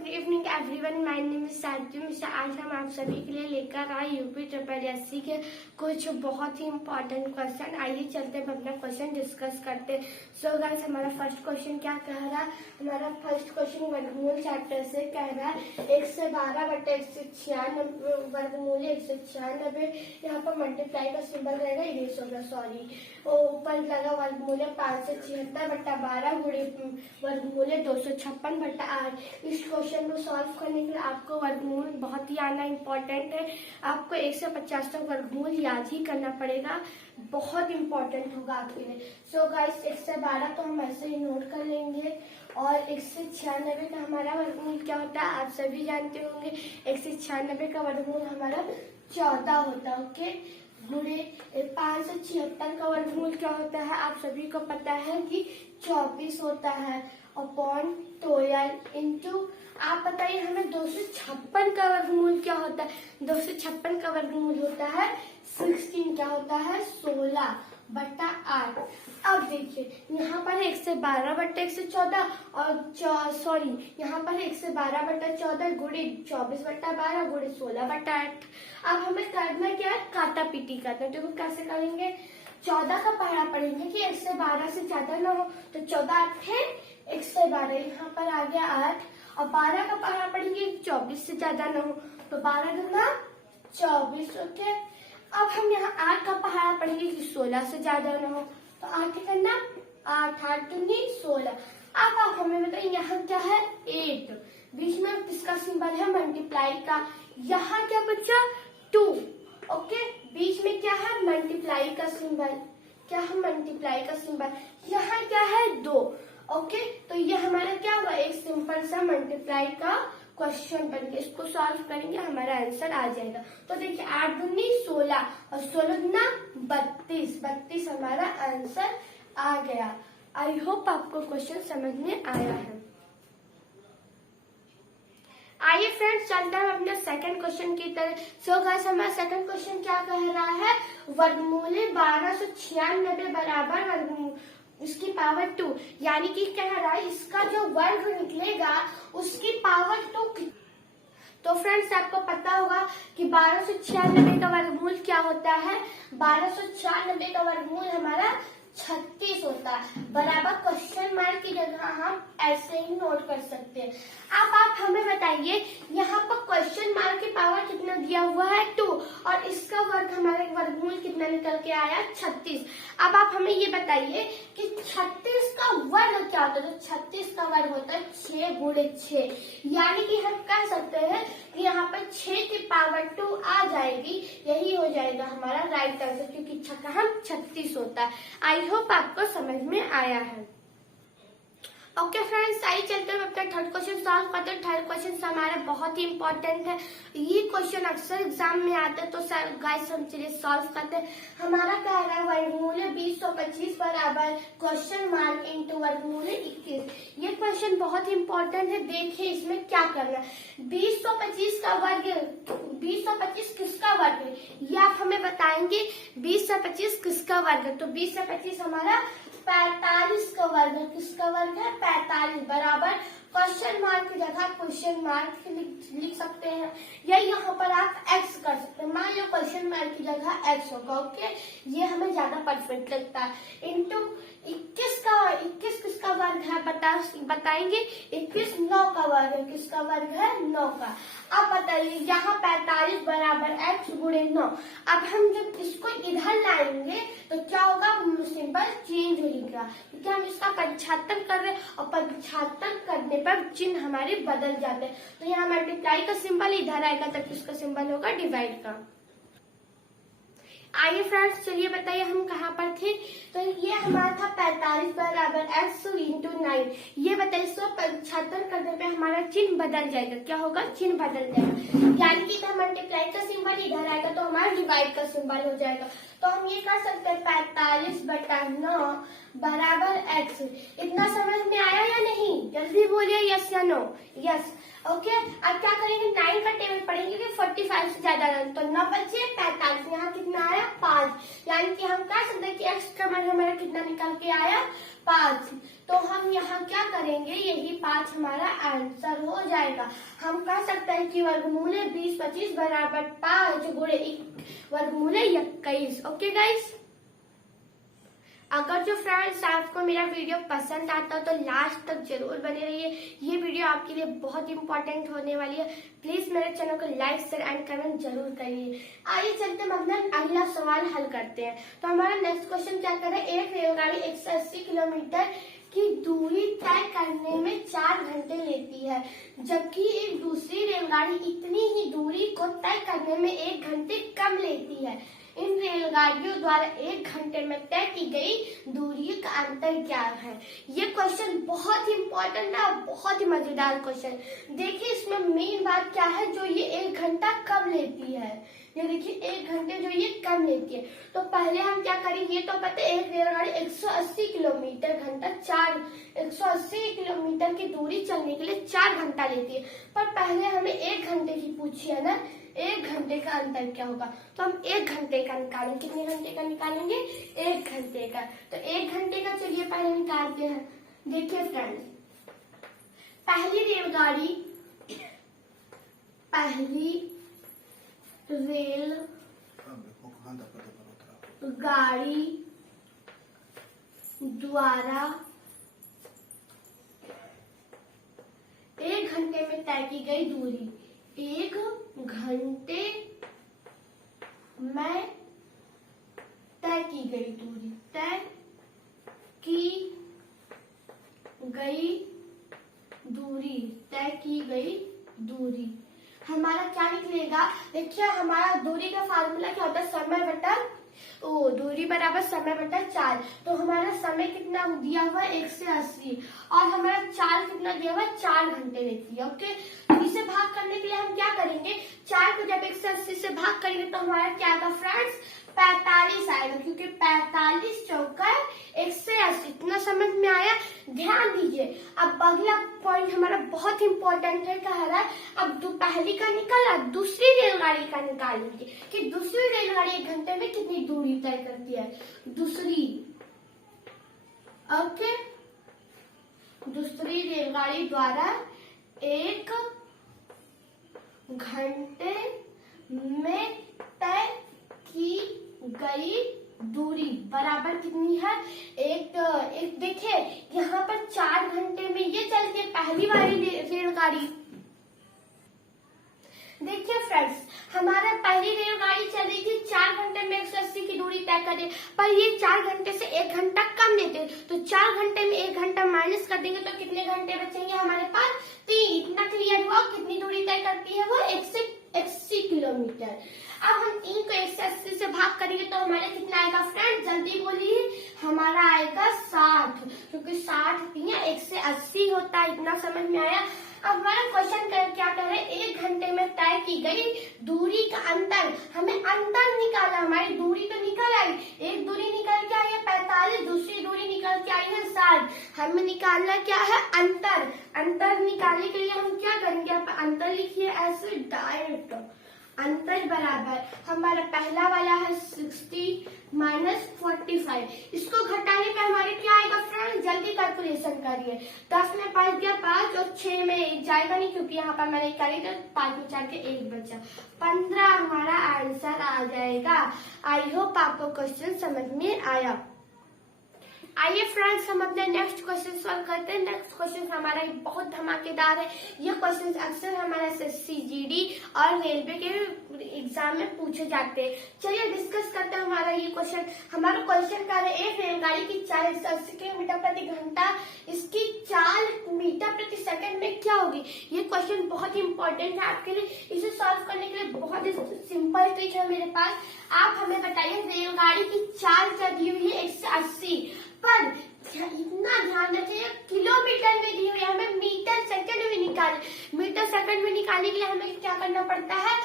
Good evening everyone, my name is Saju Mishra. आज हम आप सभी के लिए लेकर आए यूपी ट्रिपल एससी के कुछ बहुत ही इंपॉर्टेंट क्वेश्चन। आइए चलते हैं अपना क्वेश्चन डिस्कस करते हैं। सो गाइस, हमारा फर्स्ट क्वेश्चन क्या कह रहा है? हमारा फर्स्ट क्वेश्चन वर्गमूल चैप्टर से कह रहा है 1 से 12 बटे 196 वर्गमूल 196। यहाँ पर मल्टीप्लाई का सिंबल रहेगा, इरेज होगा, सॉरी। ऊपर लगा वर्गमूल 576 बटा 12 गुणे वर्गमूल 256 बटा 8। इस क्वेश्चन को सॉल्व करने के लिए आपको वर्गमूल बहुत ही आना इम्पोर्टेंट है। आपको 1 से 50 तक वर्गमूल याद ही करना पड़ेगा, बहुत इम्पोर्टेंट होगा आपके लिए। सो गाइस, 1 से 12 तो हम ऐसे ही नोट कर लेंगे, और 1 से 96 का हमारा वर्गमूल क्या होता है आप सभी जानते होंगे। 1 से 96 का वर्गमूल हमारा 14 होता है, ओके। गुणे 576 का वर्गमूल क्या होता है आप सभी को पता है कि 24 होता है, अपॉन 12 इंटू आप बताइए हमें 256 का वर्गमूल क्या होता है? 256 का वर्गमूल होता है 16, क्या होता है 16 बटा 8। अब देखिए यहाँ पर 1 से 12 बटा 1 से 14 और सॉरी यहाँ पर 1 से 12 बटा 14 गुणे 24 बटा 12 गुणे 16 बटा 8। अब हमें करना क्या है? काटा पीटी करना। तो कैसे करेंगे? 14 का पहला पढ़ेंगे कि 1 से 12 से ज्यादा ना हो, तो 14 थे 1 से 12, यहाँ पर आ गया 8। और 12 का पहला पढ़ेंगे 24 से ज्यादा ना हो, तो 12 दूना 24, ओके। अब हम यहाँ 8 का पहाड़ा पढ़ेंगे कि 16 से ज्यादा ना हो, तो 8 करना 8 8 दूनी 16। अब आप हमें बताइए यहाँ क्या है? 8। बीच में किसका सिंबल है? मल्टीप्लाई का। यहाँ क्या बचा? 2, ओके। बीच में क्या है? मल्टीप्लाई का सिंबल। क्या है? मल्टीप्लाई का सिंबल। यहाँ क्या है? 2, ओके। तो ये हमारा क्या हुआ? एक सिंपल सा मल्टीप्लाई का क्वेश्चन बन के इसको सॉल्व करेंगे, हमारा आंसर आ जाएगा। तो देखिए 8 दूनी 16 और 16 दूना 32 हमारा आंसर आ गया। आई होप आपको क्वेश्चन समझ में आया है। आइए फ्रेंड्स, चलते हैं अपने सेकंड क्वेश्चन की तरफ। सो गाइस, हमारा सेकंड क्वेश्चन क्या कह रहा है? वर्गमूल 1296 बराबर वर्गमूल उसकी पावर 2, यानी कि कह रहा है इसका जो वर्ग निकलेगा उसकी पावर 2। तो फ्रेंड्स, आपको पता होगा कि 1296 का वर्गमूल क्या होता है? 1296 का वर्गमूल हमारा 36 होता है। बराबर क्वेश्चन मार्क की जगह हम ऐसे ही नोट कर सकते हैं। अब आप हमें बताइए यहाँ पर क्वेश्चन मार्क की पावर कितना दिया हुआ है? 2, और इसका वर्ग हमारे वर्गमूल कितना निकल के आया? 36। अब आप हमें ये बताइए कि 36 का वर्ग क्या होता है? तो 36 का वर्ग होता है 6 गुणे 6, यानी कि हम कह सकते हैं कि यहाँ पर 6 की पावर 2 आ जाएगी। यही हो जाएगा हमारा राइट आंसर, क्योंकि छक्का हम 36 होता है। आई होप आपको समझ में आया है। ओके फ्रेंड्स, आइए चलते हैं अपना थर्ड क्वेश्चन सॉल्व करते हैं। थर्ड क्वेश्चन हमारे बहुत ही इंपॉर्टेंट है, ये क्वेश्चन अक्सर एग्जाम में आता है, तो सर गाइस हम चलिए सॉल्व करते हैं। हमारा कह रहा है वर्गमूल 2025 बराबर क्वेश्चन मार्क इंटू वर्गमूल 21। ये क्वेश्चन बहुत ही इंपॉर्टेंट है। देखिए इसमें क्या करना है। 2025 का वर्ग, 2025 किसका वर्ग है ये आप हमें बताएंगे। 20 से 25 किसका वर्ग है? तो 20 से 25 हमारा 45 का वर्ग है। किसका वर्ग है? 45 बराबर क्वेश्चन मार्क की जगह क्वेश्चन मार्क लिख सकते हैं, या यहाँ पर आप एक्स कर सकते हैं। मान लो क्वेश्चन मार्क की जगह एक्स होगा, ओके। ये हमें ज्यादा परफेक्ट लगता है। इंटू 21 किसका वर्ग है बताएंगे। 21 9 का वर्ग है। किसका वर्ग है? 9 का। अब बताइए यहाँ 45 बराबर x गुणे 9। अब हम जब इसको इधर लाएंगे तो क्या होगा? सिंबल चेंज होगा, क्योंकि हम इसका 75 कर रहे हैं और 75 करने पर चिन्ह हमारे बदल जाते हैं। तो यहाँ मल्टीप्लाई का सिंबल इधर आएगा, तब किसका सिंबल होगा? डिवाइड का। आइए फ्रेंड्स, चलिए बताइए हम कहाँ पर थे। तो ये हमारा था 45 बराबर x इंटू 9। ये बताइए 175 करने पे हमारा चिन्ह बदल जाएगा। क्या होगा? चिन्ह बदल जाएगा, यानी कि इधर मल्टीप्लाई का सिंबल इधर आएगा तो हमारा डिवाइड का सिंबल हो जाएगा। तो हम ये कर सकते हैं 45 बटा 9 बराबर x। इतना समझ में आया या नहीं? जल्दी बोलिए यस या नो। यस। ओके, अब क्या करेंगे 9 का टेबल पढ़ेंगे कि 45 से ज्यादा रन, तो 9 बचे 45, यहाँ कितना आया 5, यानी कि हम कह सकते हैं कि एक्स का मान हमारा कितना निकल के आया 5। तो हम यहाँ क्या करेंगे, यही 5 हमारा आंसर हो जाएगा। हम कह सकते हैं कि वर्गमूल 20 25 बराबर 5 गुणे वर्गमूल 21। ओके गाइस, अगर जो फ्रेंड्स आपको मेरा वीडियो पसंद आता हो तो लास्ट तक जरूर बने रहिए, ये वीडियो आपके लिए बहुत इंपॉर्टेंट होने वाली है। प्लीज मेरे चैनल को लाइक शेयर एंड कमेंट जरूर करिए। आइए चलते हम अपना अगला सवाल हल करते हैं। तो हमारा नेक्स्ट क्वेश्चन क्या कर रहा है, एक रेलगाड़ी 180 किलोमीटर की दूरी तय करने में 4 घंटे लेती है, जबकि एक दूसरी रेलगाड़ी इतनी ही दूरी को तय करने में 1 घंटे कम लेती है। इन रेलगाड़ियों द्वारा 1 घंटे में तय की गई दूरी का अंतर क्या है। ये क्वेश्चन बहुत ही इम्पोर्टेंट है, बहुत ही मजेदार क्वेश्चन। देखिए इसमें मेन बात क्या है, जो ये 1 घंटा कम लेती है। ये देखिए 1 घंटे जो ये कम लेती है। तो पहले हम क्या करेंगे, ये तो पता है एक रेलगाड़ी 180 किलोमीटर घंटा 180 किलोमीटर की दूरी चलने के लिए 4 घंटा लेती है। पर पहले हमें 1 घंटे की पूछी है ना, 1 घंटे का अंतर क्या होगा। तो हम 1 घंटे का निकालेंगे, कितने घंटे का निकालेंगे 1 घंटे का। तो 1 घंटे का चलिए पहले निकालते हैं। देखिए फ्रेंड्स, पहली रेलगाड़ी द्वारा 1 घंटे में तय की गई दूरी, 1 घंटे में तय की गई दूरी, तय की गई दूरी हमारा क्या निकलेगा। देखिए हमारा दूरी का फार्मूला क्या होता है, समय बटा दूरी बराबर समय बटा 4। तो हमारा समय कितना दिया हुआ 180 और हमारा 4 कितना दिया हुआ 4 घंटे लेती है। ओके, तो इसे भाग करने के लिए हम क्या करेंगे, 4 को जब 180 से भाग करेंगे तो हमारा क्या आएगा फ्रेंड्स 45 आएगा, क्योंकि 45 चौका 180। इतना समझ में आया। ध्यान दीजिए, अब अगला पॉइंट हमारा बहुत इंपॉर्टेंट है, कह रहा है अब पहली का निकला, दूसरी रेलगाड़ी का निकालेंगे कि दूसरी रेलगाड़ी 1 घंटे में कितनी दूरी तय करती है। दूसरी रेलगाड़ी द्वारा 1 घंटे में तय की गई दूरी बराबर कितनी है, एक देखिए यहाँ पर 4 घंटे में ये चलती है पहली वाली रेलगाड़ी। देखिए फ्रेंड्स, हमारा पहली रेलगाड़ी चल रही थी 4 घंटे में 180 की दूरी तय करे, पर ये 4 घंटे से 1 घंटा कम लेते, तो 4 घंटे में 1 घंटा माइनस कर देंगे तो कितने घंटे बचेंगे हमारे पास 3। इतना क्लियर हुआ। कितनी दूरी तय करती है वो 180 किलोमीटर। अब हम 3 को 180 से भाग करेंगे तो हमारे कितना आएगा फ्रेंड, जल्दी बोलिए। हमारा आएगा 60, क्योंकि 60 180 होता है। इतना समझ में आया। अब हमारा क्वेश्चन क्या कर रहे हैं, 1 घंटे में तय की गई दूरी का अंतर, हमें अंतर निकाला। हमारी दूरी तो निकल आई, एक दूरी निकल के आई है 45, दूसरी दूरी निकल के आई है 60। हमें निकालना क्या है, अंतर। अंतर निकालने के लिए हम क्या करेंगे, आप अंतर लिखिए ऐसे डायरेक्ट। अंतर बराबर हमारा पहला वाला है 60 माइनस 45। इसको घटाने पे हमारे क्या आएगा फ्रेंड, जल्दी कैलकुलेशन करिए। 10 में 5 गया 5 और 6 में 1 जाएगा नहीं, क्योंकि यहाँ पर मैंने करी तो 5 में 4 के 1 बचा, 15 हमारा आंसर आ जाएगा। आई होप आपको क्वेश्चन समझ में आया। आइए फ्रेंड्स, हम अपने नेक्स्ट क्वेश्चन सॉल्व करते हैं। नेक्स्ट क्वेश्चन हमारा बहुत धमाकेदार है। ये क्वेश्चन अक्सर हमारा SSC GD और रेलवे के एग्जाम में पूछे जाते हैं। चलिए डिस्कस करते हैं हमारा ये क्वेश्चन। हमारा क्वेश्चन क्या है, एक रेलगाड़ी की 480 किलोमीटर प्रति घंटा, इसकी 4 मीटर प्रति सेकंड में क्या होगी। ये क्वेश्चन बहुत ही इंपॉर्टेंट है आपके लिए। इसे सॉल्व करने के लिए बहुत ही सिंपल ट्रिक है मेरे पास। आप हमें बताइए, रेलगाड़ी की 4 क्या दी हुई है 180, पर इतना ध्यान रखिए किलोमीटर में दी हुई है, हमें मीटर सेकंड में निकालना। मीटर सेकंड में निकालने के लिए हमें क्या करना पड़ता है,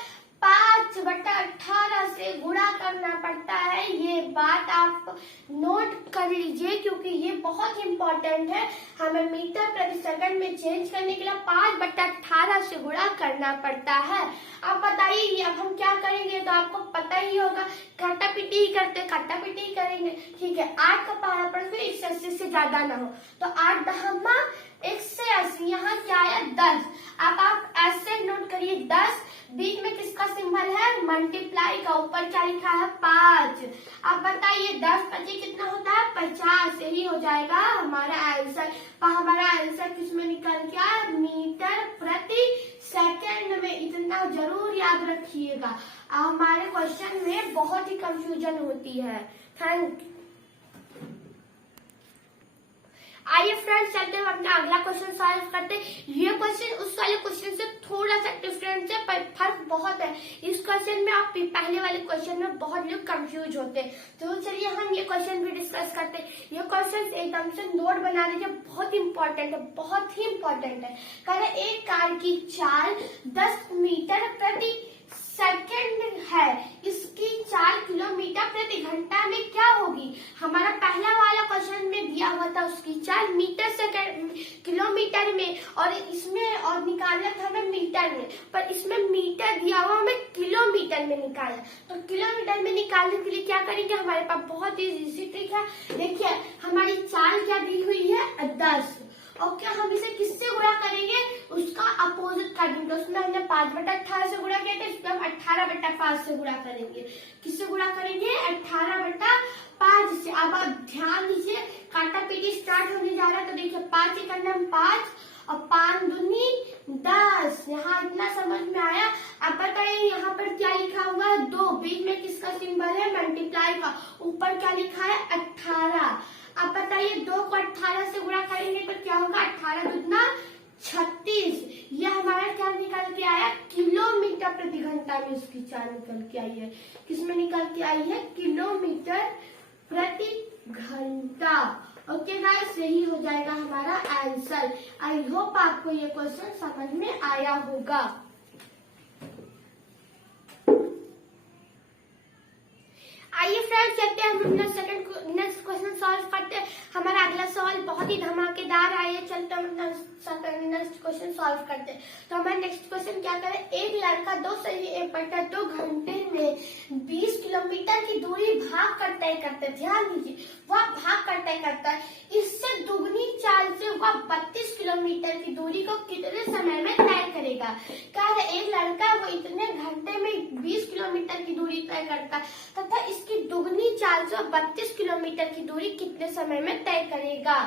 5/18 से गुणा करना पड़ता है, ये बात आप नोट कर लीजिए क्योंकि ये बहुत इम्पोर्टेंट है। हमें मीटर प्रति सेकंड में चेंज करने के लिए 5/18 से गुणा करना पड़ता है। अब बताइए अब हम क्या करेंगे, तो आपको पता ही होगा, काटापीटी ही करते, काटापीटी ही करेंगे। ठीक है, 8 का पहाड़ा पर 180 से ज्यादा ना हो, तो 8 दहमा 180, यहाँ क्या आया 10। अब आप ऐसे नोट करिए 10, बीच में किसका सिंबल है, मल्टीप्लाई का, ऊपर क्या लिखा है 5। अब बताइए 10 25 कितना होता है 50, यही हो जाएगा हमारा आंसर। हमारा आंसर किसमें निकल गया, मीटर प्रति सेकंड में। इतना जरूर याद रखिएगा, हमारे क्वेश्चन में बहुत ही कंफ्यूजन होती है। Thank you. आइए फ्रेंड्स चलते हैं अपना अगला क्वेश्चन सॉल्व करते हैं। ये क्वेश्चन उस वाले क्वेश्चन से थोड़ा सा डिफरेंट है, पर फर्क बहुत है। इस क्वेश्चन में आप पहले वाले क्वेश्चन में बहुत लोग कंफ्यूज होते हैं, तो चलिए हम ये क्वेश्चन भी डिस्कस करते हैं। ये क्वेश्चन एकदम से नोट बना लीजिए, बहुत इंपॉर्टेंट है, बहुत ही इंपॉर्टेंट है। कह रहे एक कार की चाल 10 मीटर प्रति सेकंड है, इसकी चाल किलोमीटर प्रति घंटा में क्या होगी। हमारा पहला वाला क्वेश्चन में दिया हुआ था उसकी चाल मीटर सेकंड किलोमीटर में, और इसमें और निकालना था हमें मीटर में, पर इसमें मीटर दिया हुआ हमें किलोमीटर में निकालना। तो किलोमीटर में निकालने के लिए क्या करेंगे, हमारे पास बहुत ही इजी ट्रिक है। देखिए हमारी चाल क्या दी हुई है 10, और क्या हम इसे किससे गुणा करेंगे, उसका अपोजिट करेंगे। उसमें हमने 5/18 से गुणा किया था, इसमें हम 18/5 से गुणा करेंगे। किससे गुणा करेंगे, 18/5 से। अब आप ध्यान दीजिए, काटापीटी स्टार्ट होने जा रहा है, तो देखिए 5 के करना 5 और 5 दूनी 10। यहाँ इतना समझ में आया। अब बताइए यहाँ पर क्या लिखा हुआ है 2, बीच में किसका सिंबल है, मल्टीप्लाई का, ऊपर क्या लिखा है 18। अब बताइए 2 को 18 से गुणा करेंगे तो क्या होगा, 18 दूना 36। ये हमारा क्या निकल के आया, किलोमीटर प्रति घंटा में उसकी चाल निकल के आई है। किसमें निकल के आई है, किलोमीटर प्रति घंटा। ओके गाइस, यही हो जाएगा हमारा आंसर। आई होप आपको ये क्वेश्चन समझ में आया होगा। आइए फ्रेंड्स चलते हैं हम अपना नेक्स्ट क्वेश्चन सॉल्व करते हैं। हमारा अगला सवाल बहुत ही धमाकेदार आइए चलते हैं हम नेक्स्ट क्वेश्चन सॉल्व करते हैं। तो हमारा नेक्स्ट क्वेश्चन क्या करे, एक लड़का 2 से 1/2 घंटे में 20 किलोमीटर की दूरी भाग कर तय करते। ध्यान दीजिए, वह भाग कर तय करता है, इससे दुगनी चाल से वह 32 किलोमीटर की दूरी को कितने समय में तय करेगा। क्या है, एक लड़का वो इतने घंटे में 20 किलोमीटर की दूरी तय करता है तथा इसकी दुगनी चाल से 32 किलोमीटर की दूरी कितने समय में तय करेगा।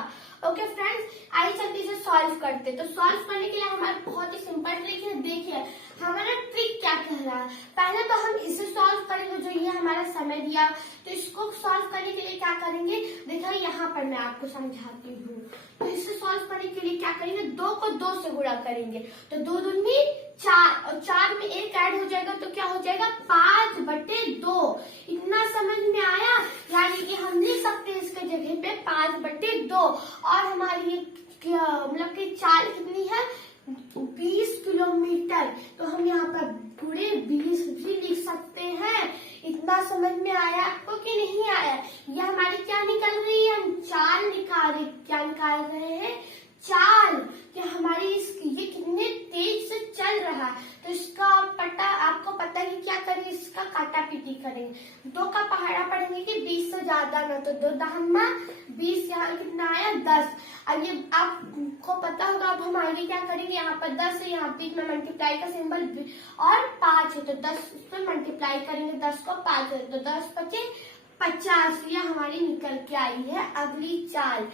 ओके फ्रेंड्स, आइए चलते इसे सॉल्व करते। तो सॉल्व करने के लिए हमारा बहुत ही सिंपल ट्रिक है। देखिए हमारा ट्रिक क्या कह रहा है, पहले तो हम इसे सॉल्व करेंगे, जो ये हमारा समय दिया, तो इसको सॉल्व करने के लिए क्या करेंगे, देखिए यहाँ पर मैं आपको समझाती हूँ। तो इसे सॉल्व करने के लिए क्या करेंगे, 2 को 2 से गुणा करेंगे, तो 2 दूनी 4 और 4 में 1 ऐड हो जाएगा, तो क्या हो जाएगा 5/2। इतना समझ में आया, यानी कि हम लिख सकते हैं इसके जगह पे 5/2। और हमारी मतलब कि चाल कितनी है 20 किलोमीटर, तो हम यहाँ पर पूरे 20 भी लिख सकते हैं। इतना समझ में आया आपको कि नहीं आया। ये हमारी क्या निकल रही है, हम चाल निकाल रहे, क्या निकाल रहे हैं, चाल, कि हमारी ये कितने तेज से चल रहा है। तो इसका आपको पता है कि क्या करें, इसका काटापीटी करेंगे। 2 का पहाड़ा पढ़ेंगे कि 20 से ज्यादा ना, तो 2 दहमा 20, यहाँ कितना आया 10। अब ये आपको पता होगा, अब हम आगे क्या करेंगे, यहाँ पर 10 है, यहाँ बीच में मल्टीप्लाई का सिंबल और 5 है, तो 10 पे मल्टीप्लाई करेंगे, 10 को 5 है, तो 10 × 5 = 50। ये हमारी निकल के आई है अगली चाल।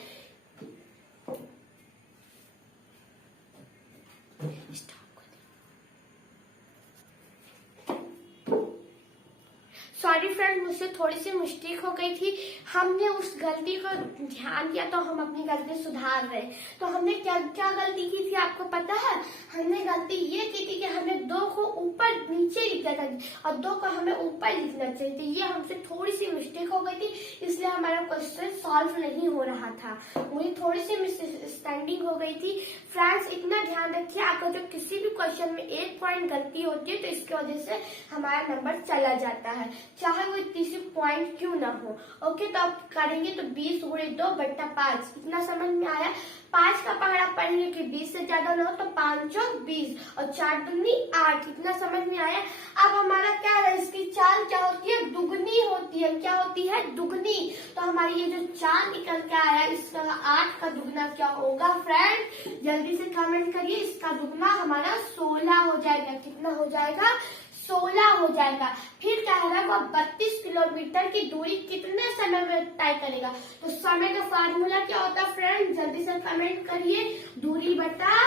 सॉरी फ्रेंड, मुझसे थोड़ी सी मिस्टेक हो गई थी। हमने उस गलती को ध्यान दिया तो हम अपनी गलती सुधार रहे। तो हमने क्या क्या गलती की थी आपको पता है, हमने गलती ये की थी कि हमें 2 को ऊपर नीचे लिखना था और 2 को हमें ऊपर लिखना चाहिए। ये हमसे थोड़ी सी मिस्टेक हो गई थी, इसलिए हमारा क्वेश्चन सॉल्व नहीं हो रहा था। मुझे थोड़ी सी मिसअंडरस्टैंडिंग हो गई थी। फ्रेंड्स इतना ध्यान रखिए, आपको जो किसी भी क्वेश्चन में 1 पॉइंट गलती होती है तो इसकी वजह से हमारा नंबर चला जाता है। चाहे है वो इतनी सी पॉइंट क्यों ना हो। ओके, तो आप करेंगे तो 20 गुणे 2 बट्टा 5, इतना समझ में आया। 5 का पहाड़ा पढ़ेंगे कि 20 से ज्यादा ना हो तो 5 चौक 20 और 4 दूनी 8, इतना समझ में आया। अब हमारा क्या है, इसकी चाल क्या होती है, दुगनी होती है। क्या होती है, दुगनी। तो हमारी ये जो चाल निकल के आया, इसका 8 का दुगना क्या होगा फ्रेंड, जल्दी से कमेंट करिए। इसका दुगना हमारा 16 हो जाएगा। कितना हो जाएगा, 16 हो जाएगा। फिर कह रहा है वो 32 किलोमीटर की दूरी कितने समय में तय करेगा। तो समय का फार्मूला क्या होता है फ्रेंड, जल्दी से कमेंट करिए। दूरी बटा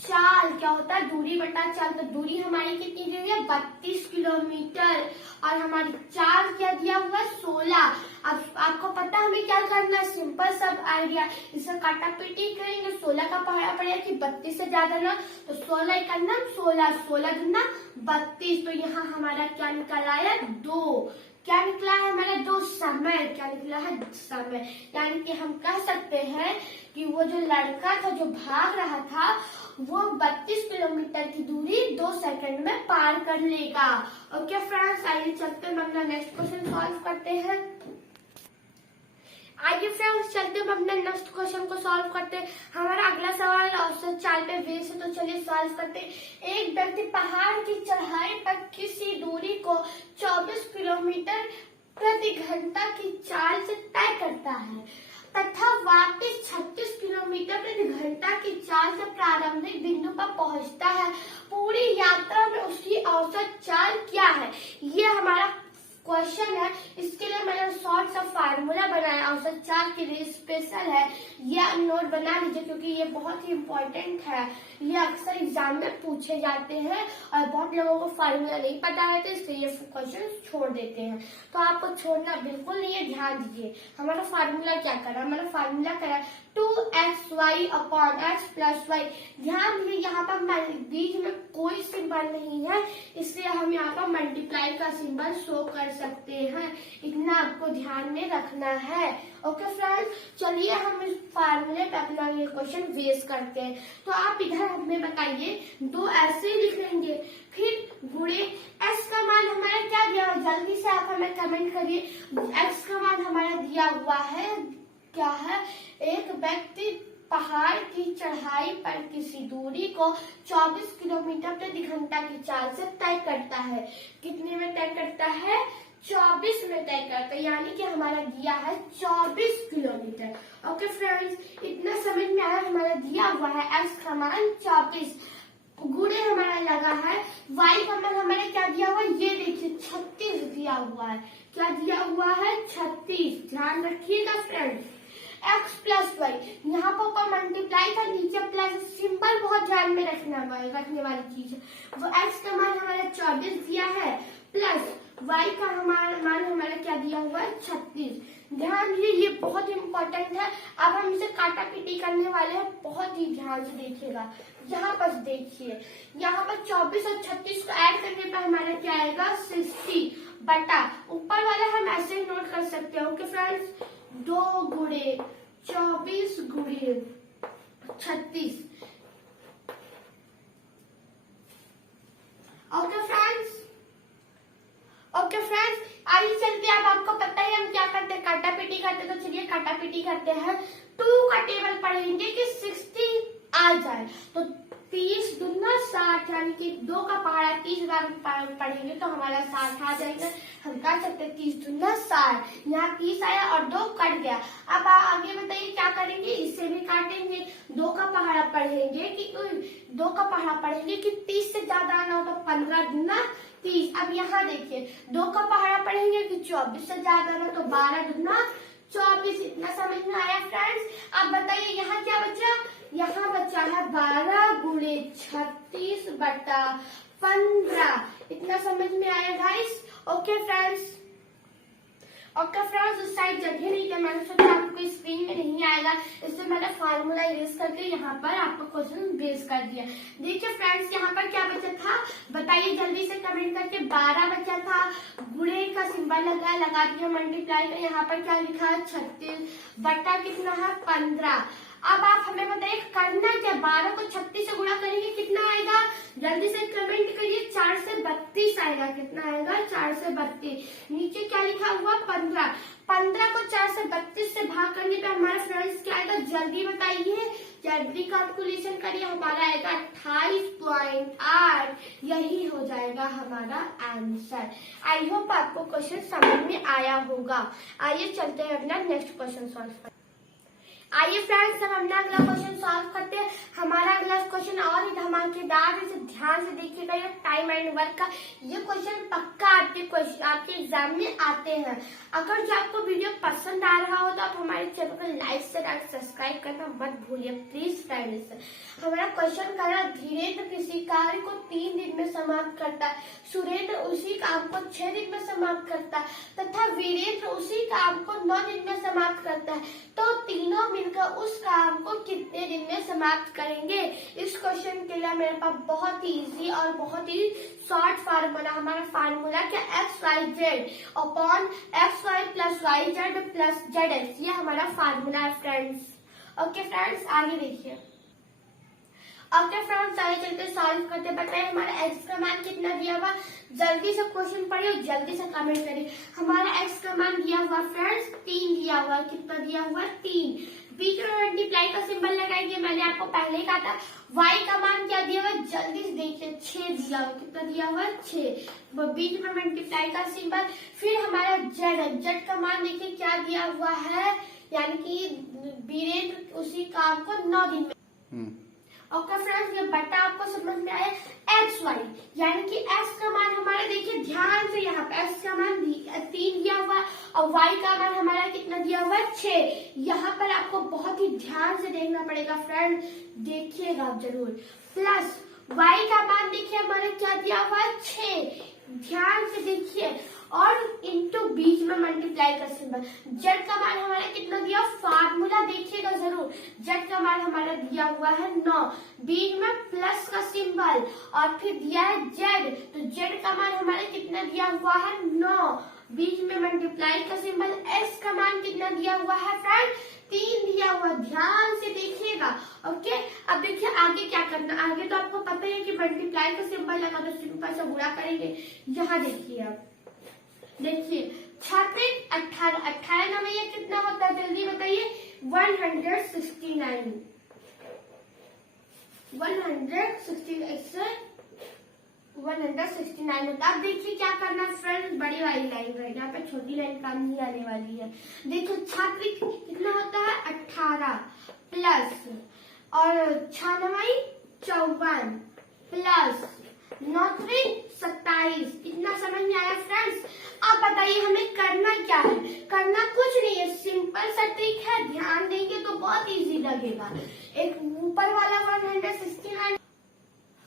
चाल क्या होता है, दूरी बटा चाल। तो दूरी हमारी कितनी दी हुई है, 32 किलोमीटर और हमारी चाल क्या दिया हुआ है, 16। अब आपको पता हमें क्या करना है, सिंपल सब आइडिया, इसे काटा पीटी करेंगे। 16 का पहाड़ा पड़ेगा कि 32 से ज्यादा ना, तो 16 का नाम 16, 16 दूना 32। तो यहाँ हमारा क्या निकल आया, 2। क्या निकला है हमारा, 2 समय। क्या निकला है, समय। यानी कि हम कह सकते हैं कि वो जो लड़का था जो भाग रहा था वो 32 किलोमीटर की दूरी 2 सेकंड में पार कर लेगा। ओके फ्रेंड्स, आइए चलते हैं अपना नेक्स्ट क्वेश्चन सॉल्व करते हैं। आइए फ्रेंड्स चलते हैं अपने नेक्स्ट क्वेश्चन को सॉल्व करते हैं। हमारा अगला सवाल औसत चाल पे बेस है, तो चलिए सॉल्व करते हैं। एक व्यक्ति पहाड़ की चढ़ाई पर किसी दूरी को 24 किलोमीटर प्रति घंटा की चाल से तय करता है तथा वापस 36 किलोमीटर प्रति घंटा की चाल से प्रारंभिक बिंदु पर पहुंचता है। पूरी यात्रा में उसकी औसत चाल क्या है, ये हमारा क्वेश्चन है। इसके लिए मैंने शॉर्ट सा फार्मूला बनाया, औसत चाल के लिए स्पेशल है, ये नोट बना लीजिए क्योंकि ये बहुत ही इम्पोर्टेंट है। ये अक्सर एग्जाम में पूछे जाते हैं और बहुत लोगों को फार्मूला नहीं पता है तो इसलिए ये क्वेश्चन छोड़ देते हैं। तो आपको छोड़ना बिल्कुल नहीं है, ध्यान दीजिए। हमारा फार्मूला क्या करा, हमारा फार्मूला करा 2xy upon x plus Y. ध्यान दीजिए यहाँ पर बीच में कोई सिंबल नहीं है, इसलिए हम यहाँ पर मल्टीप्लाई का सिंबल शो कर सकते हैं। इतना आपको ध्यान में रखना है। ओके फ्रेंड्स, चलिए हम इस फार्मूले पे अपना ये क्वेश्चन बेस करते हैं। तो आप इधर हमें बताइए, 2 ऐसे ही लिख लेंगे, फिर गुणे x का मान हमारा क्या दिया हुआ, जल्दी से आप हमें कमेंट करिए। x का मान हमारा दिया हुआ है, क्या है, एक व्यक्ति पहाड़ की चढ़ाई पर किसी दूरी को 24 किलोमीटर प्रति घंटा की चाल से तय करता है। कितने में तय करता है, 24 में तय करता है, यानी कि हमारा दिया है 24 किलोमीटर। ओके फ्रेंड्स, इतना समझ में आया। हमारा दिया हुआ है x का मान 24, गुणे हमारा लगा है y का मान हमारा क्या दिया हुआ है, ये देखिए 36 दिया हुआ है। क्या दिया हुआ है, 36। ध्यान रखिएगा फ्रेंड्स। x प्लस वाई, यहाँ पर ऊपर मल्टीप्लाई था, नीचे प्लस, सिंपल बहुत ध्यान में रखने वाली चीज है। वो x का मान हमारा 24 दिया है प्लस y का हमारा मान हमारा क्या दिया हुआ है, 36। ध्यान दीजिए, ये बहुत इम्पोर्टेंट है। अब हम इसे काटा पीटी करने वाले हैं, बहुत ही ध्यान से देखिएगा। यहाँ पर देखिए, यहाँ पर 24 और 36 को ऐड करने पर हमारा क्या आएगा, 60 बटा, ऊपर वाला हम ऐसे ही नोट कर सकते हैं। ओके फ्रेंड्स, 2 गुणे 24 गुणे 36। ओके फ्रेंड्स, आइए चलते हैं। अब आपको पता है हम क्या करते हैं, काटा पीटी करते हैं। तो चलिए काटा पीटी करते हैं। 2 का टेबल पढ़ेंगे कि 60 आ जाए, तो 30 दूना 60, यानी कि 2 का पहाड़ा 30 बार पढ़ेंगे तो हमारा 60 आ जाएगा। हम कह सकते हैं 30 दूना 60, यहाँ 30 आया और 2 कट गया। अब आगे बताइए क्या करेंगे, इसे भी काटेंगे। 2 का पहाड़ा पढ़ेंगे कि 2 का पहाड़ा पढ़ेंगे कि 30 से ज्यादा आना हो तो 15 दूना 30। अब यहाँ देखिए, 2 का पहाड़ा पढ़ेंगे कि 24 से ज्यादा आना तो 12 दूना 24। इतना समझ में आया फ्रेंड्स। अब बताइए यहाँ क्या बचा, यहाँ बचा है 12 गुणे 36 बटा 15। इतना समझ में आया गाइस। ओके फ्रेंड्स, उस साइड जगह नहीं है, मैंने सोचा आपको स्क्रीन में नहीं आएगा, इसलिए मैंने फार्मूला इरेज करके यहाँ पर आपको क्वेश्चन बेस कर दिया। देखिए फ्रेंड्स, यहाँ पर क्या बचा था बताइए जल्दी से कमेंट करके। 12 बचा था, गुणे का सिंबल लगा दिया, मल्टीप्लाई का। यहाँ पर क्या लिखा है, 36 बटा कितना है, 15। अब आप हमें बताइए करना क्या, 12 को 36 से गुणा करेंगे कितना आएगा, जल्दी से कमेंट करिए। 4 से 32 आएगा, कितना आएगा 4 से 32। नीचे क्या लिखा हुआ 15, 15 को 4 से 32 से भाग करने पे हमारा फ्रेंड्स क्या आएगा, जल्दी बताइए, जल्दी कैलकुलेशन करिए, हमारा आएगा 28.8। यही हो जाएगा हमारा आंसर। आई होप आपको क्वेश्चन समझ में आया होगा। आइए चलते हैं अपना नेक्स्ट क्वेश्चन सॉल्व करते हैं। आइए फ्रेंड्स हम अपना अगला क्वेश्चन सॉल्व करते हैं। हमारा अगला क्वेश्चन और ही धमाकेदार है, इसे ध्यान से देखिएगा। ये टाइम एंड वर्क का ये क्वेश्चन पक्का आपके एग्जाम में आते हैं। अगर जो आपको वीडियो पसंद आ रहा हो तो आप हमारे चैनल को लाइक शेयर सब्सक्राइब करना मत भूलिए प्लीज फ्रेंड्स। हमारा क्वेश्चन कर रहा, धीरेन्द्र किसी कार्य को 3 दिन में समाप्त करता है, सुरेंद्र उसी काम को 6 दिन में समाप्त करता है तथा वीरेंद्र उसी काम को 9 दिन में समाप्त करता है, तो तीनों मिलकर उस काम को कितने दिन में समाप्त करेंगे। इस क्वेश्चन के लिए मेरे पास बहुत ही इजी और बहुत ही शॉर्ट फार्मूला, हमारा फार्मूला क्या XYZ upon XY plus YZ plus ZX, ये हमारा फार्मूला है फ्रेंड्स। ओके फ्रेंड्स आगे देखिए। ओके फ्रेंड्स आगे चलते सॉल्व करते, बताइए हमारा x का मान कितना दिया हुआ, जल्दी से क्वेश्चन पढ़िए, जल्दी से कमेंट करिए। हमारा x का मान दिया हुआ फ्रेंड्स 3 दिया हुआ, कितना दिया हुआ 3। बीच में मल्टीप्लाई का सिंबल लगाएंगे, मैंने आपको पहले ही कहा था। y का मान क्या दिया हुआ, जल्दी से देखिए 6 दिया हुआ, कितना दिया हुआ 6, बीच में मल्टीप्लाई का सिंबल। फिर हमारा z का मान देखिए क्या दिया हुआ है, यानी कि वीरेंद्र उसी काम को 9 दिन में। ओके फ्रेंड्स ये बटा आपको समझ में आया। XY यानी कि x का मान हमारा देखिए ध्यान से, यहाँ पे x का मान 3 दिया हुआ और y का मान हमारा कितना दिया हुआ 6। यहाँ पर आपको बहुत ही ध्यान से देखना पड़ेगा फ्रेंड, देखिएगा आप जरूर। प्लस y का मान देखिए हमारा क्या दिया हुआ 6, ध्यान से देखिए, और इंटू बीच में मल्टीप्लाई का सिंबल। z का मान हमारा कितना दिया, फार्मूला देखिएगा जरूर, z का मान हमारा दिया हुआ है 9, बीच में प्लस का सिंबल और फिर दिया है z, तो z का मान हमारा कितना दिया हुआ है 9, बीच में मल्टीप्लाई का सिंबल। s का मान कितना दिया हुआ है फ्रेंड 3 दिया हुआ, ध्यान से देखिएगा। ओके अब देखिए आगे क्या करना, आगे तो आपको पता है कि मल्टीप्लाई का सिंबल लगा तो सिंपल से गुणा करेंगे। यहाँ देखिए आप देखिए 36 18 18 नंबर कितना होता है जल्दी बताइए, 169 169 होता है। अब देखिए क्या करना फ्रेंड्स, बड़ी वाली लाइन है, यहाँ पे छोटी लाइन काम नहीं आने वाली है। देखो 36 कितना होता है 18 प्लस और 6 9 54 प्लस 9 27, इतना समझ में आया फ्रेंड्स। अब बताइए हमें करना क्या है, करना कुछ नहीं है, सिंपल सा ट्रिक है, ध्यान देंगे तो बहुत इजी लगेगा। एक ऊपर वाला 169,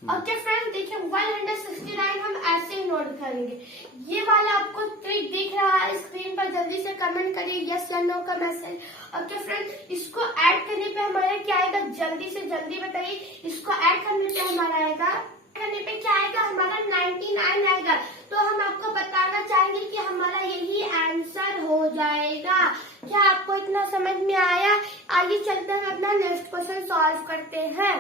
ओके फ्रेंड्स देखिए 169 हम ऐसे ही नोट करेंगे। ये वाला आपको ट्रिक दिख रहा है स्क्रीन पर, जल्दी से कमेंट करिए यस या नो का मैसेज। ओके फ्रेंड्स इसको ऐड करने पे हमारा क्या आएगा, जल्दी से जल्दी बताइए, इसको ऐड करने पे हमारा आएगा, करने पे क्या आएगा हमारा 99 आएगा। तो हम आपको बताना चाहेंगे कि हमारा यही आंसर हो जाएगा। क्या आपको इतना समझ में आया। आइए चलते हैं अपना नेक्स्ट क्वेश्चन सॉल्व करते हैं।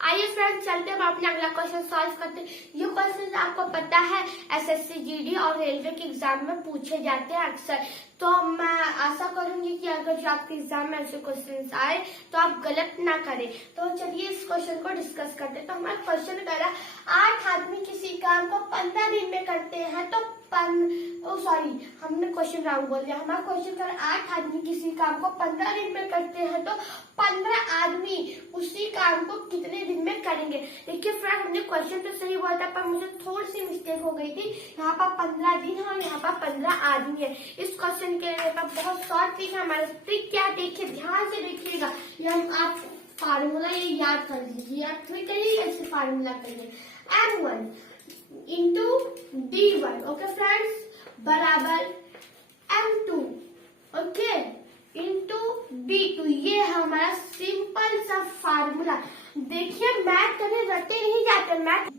आइए फ्रेंड्स चलते हैं अपना अगला क्वेश्चन सॉल्व करते हैं। ये क्वेश्चन आपको पता है एसएससी जीडी और रेलवे के एग्जाम में पूछे जाते हैं अक्सर, तो मैं आशा करूंगी कि अगर जो आपके एग्जाम में ऐसे क्वेश्चन आए तो आप गलत ना करें। तो चलिए इस क्वेश्चन को डिस्कस करते हैं। तो हमारा क्वेश्चन कह रहा 8 आदमी किसी काम को 15 दिन में करते हैं तो हमने क्वेश्चन रॉन्ग बोल दिया। हमारा क्वेश्चन कर 8 आदमी किसी काम को 15 दिन में करते हैं तो 15 आदमी उसी काम को कितने दिन में करेंगे। देखिए फ्रेंड हमने क्वेश्चन तो सही बोला था पर मुझे थोड़ी सी मिस्टेक हो गई थी। यहाँ पर 15 दिन है और यहाँ पर 15 आदमी है। इस क्वेश्चन के लिए बहुत शॉर्ट ट्रिक है हमारा। ट्रिक क्या देखिए ध्यान से देखिएगा, आप फार्मूला ये याद कर लीजिए, आप ट्रिक करिए ऐसे फार्मूला करिए। M1 into D1 okay friends बराबर M2 ओके इंटू D2, ये है हमारा सिंपल सा फार्मूला। देखिए मैथ कभी रटे नहीं जाते, मैथ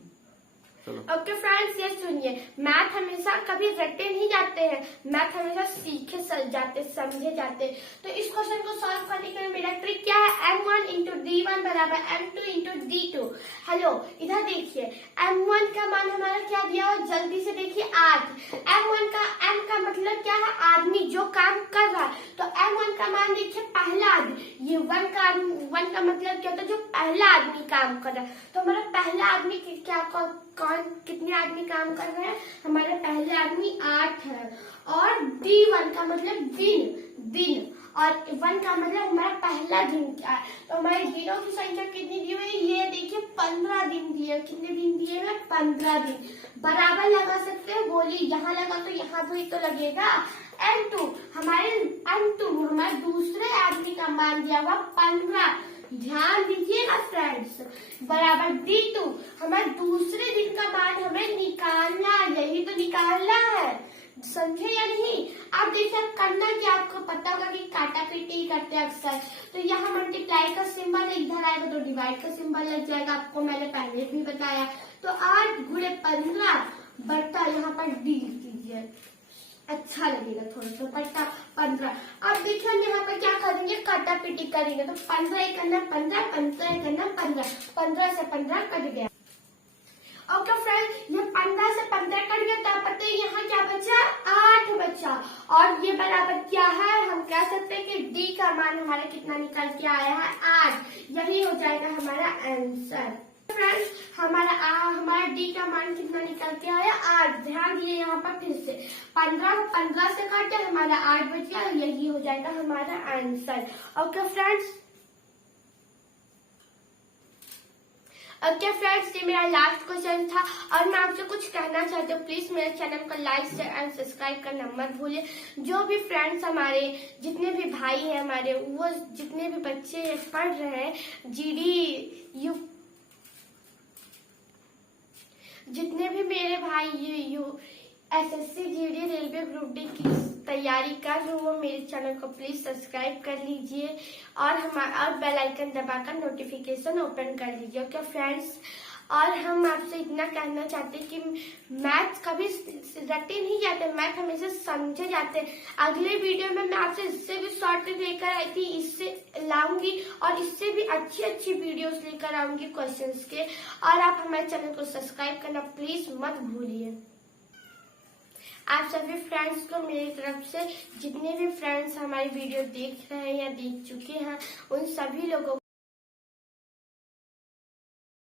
ओके फ्रेंड्स, ये सुनिए, मैथ हमेशा कभी रटे नहीं जाते हैं, मैथ हमेशा सीखे जाते, समझे जाते। तो इस क्वेश्चन को सॉल्व करने के लिए मेरा ट्रिक क्या है, m1 इंटू d1 बराबर m2 इंटू d2। हेलो, इधर देखिए, m1 का मान हमारा क्या दिया हो, जल्दी से देखिए 8। m1 का m का मतलब क्या है, आदमी जो काम कर रहा है। तो m1 का मान देखिए पहला आदमी, ये 1 का मतलब क्या होता है, जो पहला आदमी काम कर रहा है। तो हमारा पहला आदमी क्या कौन कितने आदमी काम कर रहे हैं, हमारे पहले आदमी 8 है। और D1 का मतलब दिन, और 1 का मतलब हमारा पहला दिन क्या है। तो हमारे दिनों की संख्या कितनी दी हुई है, ये देखिए 15 दिन दिए। कितने दिन दिए हैं, 15 दिन। बराबर लगा सकते हैं, बोलिए यहाँ लगा तो यहाँ भी तो लगेगा। M2 हमारे दूसरे आदमी का मान दिया हुआ 15, ध्यान दीजिएगा फ्रेंड्स, बराबर D2 हमारे दूसरे दिन का मान हमें निकालना, यही तो निकालना है, समझे या नहीं। आप देखिए, करना क्या, आपको पता होगा कि काटा पीटी करते हैं अक्सर। तो यहाँ मल्टीप्लाई का सिंबल है, इधर आएगा तो डिवाइड का सिंबल लग जाएगा, आपको मैंने पहले भी बताया। तो 8 गुणे 15 बटा यहाँ पर डी लिख दीजिए, अच्छा लगेगा थोड़ा सा, बटा 15। अब देखिए हम यहाँ पर क्या करेंगे, काटा पीटी करेंगे। तो 15 एक करना 15, 15 एक करना 15, 15 से 15 कट गया। ओके फ्रेंड, ये 15 से 15 कट गया, तब पता है यहाँ क्या बचा, 8 बचा। और ये बराबर क्या है, हम कह सकते हैं कि डी का मान हमारा कितना निकल के आया है, 8। यही हो जाएगा हमारा आंसर। फ्रेंड्स, हमारा डी का मान कितना निकल के आया, 8। ध्यान दिए यहाँ पर फिर से 15 से काटे, हमारा 8 बच गया, यही हो जाएगा हमारा आंसर। ओके फ्रेंड्स, ये मेरा लास्ट क्वेश्चन था, और मैं आपसे कुछ कहना चाहती हूँ, प्लीज मेरे चैनल को लाइक शेयर एंड सब्सक्राइब करना मत भूलिए। जो भी फ्रेंड्स हमारे, जितने भी भाई हैं हमारे, वो जितने भी बच्चे पढ़ रहे हैं जितने भी मेरे भाई SSC GD railway group D की तैयारी कर रहे हो, वो मेरे चैनल को प्लीज सब्सक्राइब कर लीजिए और बेल आइकन दबाकर नोटिफिकेशन ओपन कर लीजिए। ओके फ्रेंड्स, और हम आपसे इतना कहना चाहते हैं कि मैथ कभी रटे नहीं जाते, मैथ हमेशा समझे जाते हैं। अगले वीडियो में मैं आपसे इससे भी शॉर्ट लेकर आई थी, इससे लाऊंगी, और इससे भी अच्छी वीडियोस लेकर आऊंगी क्वेश्चंस के। और आप हमारे चैनल को सब्सक्राइब करना प्लीज मत भूलिए। आप सभी फ्रेंड्स को मेरी तरफ से, जितने भी फ्रेंड्स हमारी वीडियो देख रहे हैं या देख चुके हैं, उन सभी लोगों